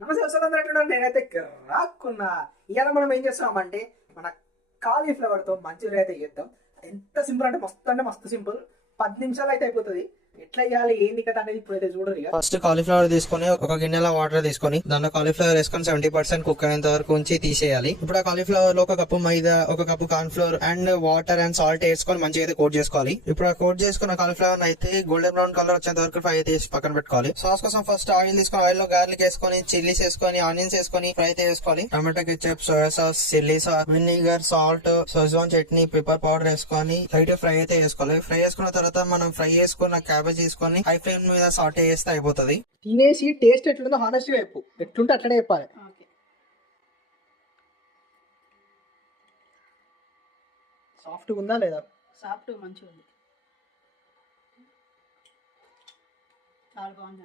నమస్తే వస్తున్నారు. నేనైతే రాక్కున్నా. ఇవాళ మనం ఏం చేస్తామంటే మన కాలీఫ్లవర్తో మంచూరియా అయితే చేద్దాం. ఎంత సింపుల్ అంటే మస్తు సింపుల్. 10 నిమిషాలు అయితే అయిపోతుంది. ఎట్లా చేయాలి ఏంది కదా అనేది ఇప్పుడైతే చూడరు. ఫస్ట్ కాలీఫ్లవర్ తీసుకొని ఒక గిన్నెలో వాటర్ తీసుకొని దాంట్లో కాలీఫ్లవర్ వేసుకొని 70% కుక్ అయ్యేంత వరకు ఉంచి తీసేయాలి. ఇప్పుడు ఆ కాలీఫ్లవర్ లో ఒక కప్పు మైదా, ఒక cup corn flour and water and salt వేసుకొని మంచిగా అయితే కోట్ చేసుకోవాలి. ఇప్పుడు ఆ కోట్ చేసుకున్న కాలీఫ్లవర్ అయితే గోల్డెన్ బ్రౌన్ కలర్ వచ్చేంత వరకు ఫ్రై చేసి పక్కన పెట్టుకోవాలి. సాస్ కోసం ఫస్ట్ ఆయిల్ తీసుకొని ఆయిల్ లో గార్లిక్ వేసుకొని, చిల్లీస్ వేసుకొని, ఆనియన్స్ వేసుకొని ఫ్రై అయితే వేసుకోవాలి. Tomato ketchup, soya sauce, chilli sauce, vinegar, salt, schezwan chutney, pepper powder వేసుకొని లైట్ ఫ్రై అయితే వేసుకోవాలి. ఫ్రై చేసుకున్న తర్వాత మనం ఫ్రై చేసుకున్న క్యాబేజ్ తీసుకొని హై ఫ్లేమ్ మీద సాటే చేస్తే అయిపోతుంది. తినేసి టేస్ట్ ఎట్లుందో హానెస్ట్ గా చెప్పు. ఎట్లుంటే అట్లనే చెప్పాలి. సాఫ్ట్ ఉందా లేదా? సాఫ్ట్ మంచిగా ఉంది, చాలా బాగుంది.